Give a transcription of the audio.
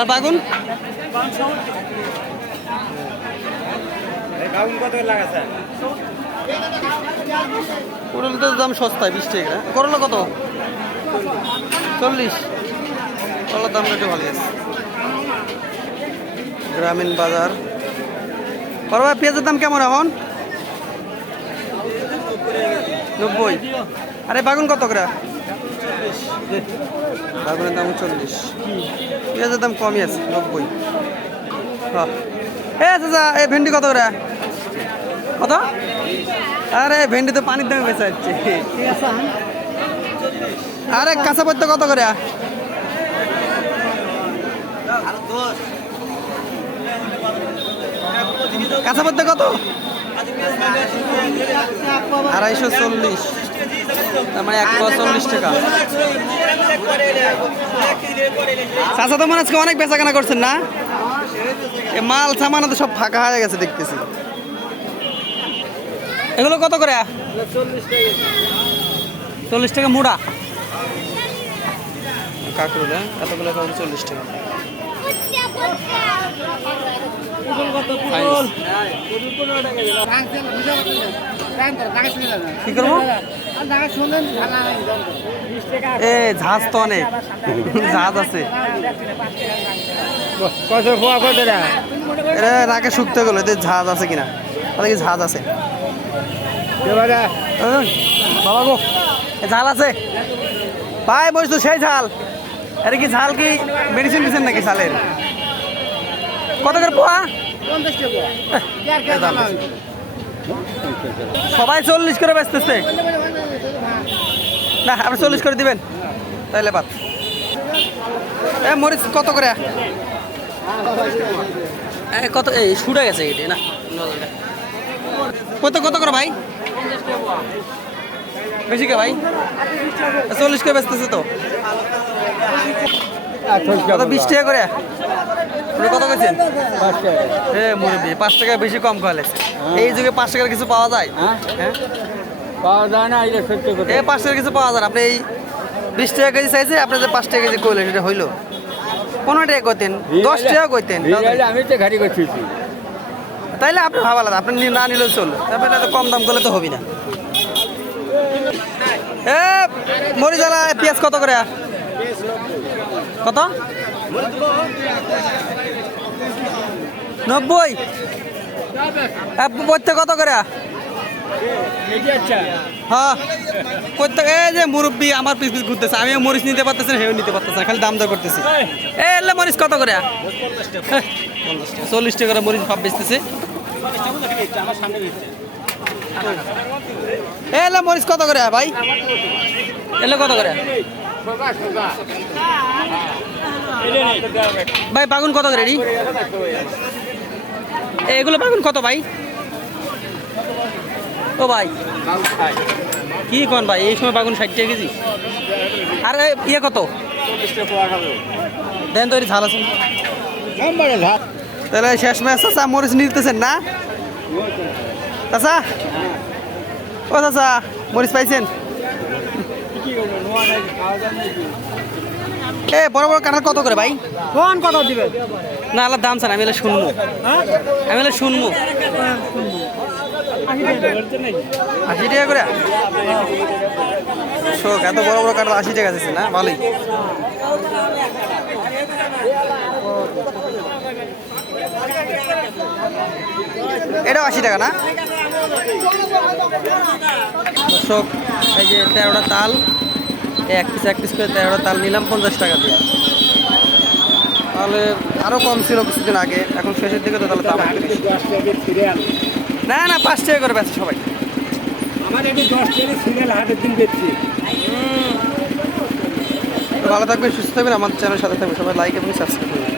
আর বাগুন। করলা তো দাম সস্তায় বিশ টাকা। করলা কত? চল্লিশ। করলার দামটা একটু ভালো আছে। গ্রামীণ বাজার। বড় পেঁয়াজের দাম কেমন এখন? নব্বই। আরে বাগুন কত করে? বাগুনের দাম চল্লিশ। পেঁয়াজের দাম কমই আছে, নব্বই। হ্যাঁ এ চাচা এই ভেন্ডি কত করে? কত? আরে, ভেন্ডি তো পানির দামে বেচা যাচ্ছে। আরে, কাঁচা পড়তে কত করে? কাঁচা পড়তে কত? আড়াইশো চল্লিশ। তার মানে চল্লিশ টাকা। চাচা তো মনে আজকে অনেক বেচা কেনা করছেন না? এ মাল সামানা সব ফাঁকা হয়ে গেছে দেখতেছি। এগুলো কত করে? চল্লিশ টাকা মুড়া। কাঁকড়ুল হ্যাঁ? এতগুলো চল্লিশ টাকা. কি করব? এ ঝাঁজ তো অনেক। ঝাঁজ আছে। কত ফোয়া কত টাকা নাকে শুকতে গেলো এদের ঝাঁজ আছে কিনা? তাহলে কি ঝাঁজ আছে? বাবা গো ঝাল আছে। ভাই বলছি তো সেই ঝাল। আরে কি ঝাল কি? মেডিসিন দিচ্ছেন নাকি ঝালের? কত করে পোয়া। সবাই চল্লিশ করে বেচতেছে। না আপনি চল্লিশ করে দিবেন। তাহলে বাদ। এ মরিচ কত করে? এ, কত? এই ছুটে গেছে এটি না? কত কত করে ভাই? বেশি কে ভাই? চল্লিশ করে বেচতেছে তো। কত বিশ টাকা করে? আপনি কত কেছেন এ মুরব্বি পাঁচ টাকা বেশি কম খাওয়ালে এই যুগে পাঁচ টাকার কিছু পাওয়া যায়? হ্যাঁ। হ্যাঁ। পাওয়া যায় না এটা সত্যি কথা। এ পাঁচ টাকার কিছু পাওয়া যায় আপনি এই বিশ টাকা কেজি চাইছে আপনি যে পাঁচ টাকা কেজি কইলেন এটা হইল। পনেরো টাকা কইতেন দশ টাকা কইতেন আমি তো ঘাড়ি করছি তাইলে আপনি ভাবা আলাদা আপনি না নিলেও চলবে। তারপরে এত কম দাম করলে তো হবি না। এ মরিজালা পেঁয়াজ কত করে? কত? নব্বই। প্রত্যেক কত করে? হ্যাঁ। প্রত্যেক এই যে মুরব্বী আমার ঘুরতেছে আমিও মরিচ নিতে হেও নিতে খালি দাম দর করতেছি। এ মরিচ কত করে? হ্যাঁ, করে মরিচ ভাব মরিচ কত করে ভাই? এলে কত করে? ভাই বাগুন কত করে রি? এগুলো বাগুন কত ভাই? ও ভাই। কি কন ভাই, এই সময় বাগুন ষাট টাকা কেজি? আর ইয়ে কত? দেন তৈরি ঝাল আছে। তাহলে শেষ ম্যাচ, চাচা, মরিচ নিতেছেন না? চাচা? ও চাচা, মরিচ পাইছেন? এ বড় বড় কাঁঠাল কত করে ভাই? কোন কত দিবেন না আলাদা দাম চান আমি এলে শুনব। আমি এলে শুনব। আশি টাকা করে? শোক এত বড় বড় কাঁঠাল আশি টাকা দিচ্ছে না? ভালোই। এটাও আশি টাকা না? দর্শক এই যে তেরোটা তাল। এক পিস এক পিস করে তেরোটা তাল নিলাম পঞ্চাশ টাকা দিয়ে। তাহলে আরও কম ছিল কিছুদিন আগে এখন শেষের দিকে তো তাহলে দাম। না না পাঁচ টাকা করে বেচে সবাই। আমার একটু দশ টাকা সিরিয়াল হাটের দিন বেচছি। ভালো থাকবে সুস্থ থাকবেন আমার চ্যানেল সাথে থাকবেন। সবাই লাইক এবং সাবস্ক্রাইব করবেন।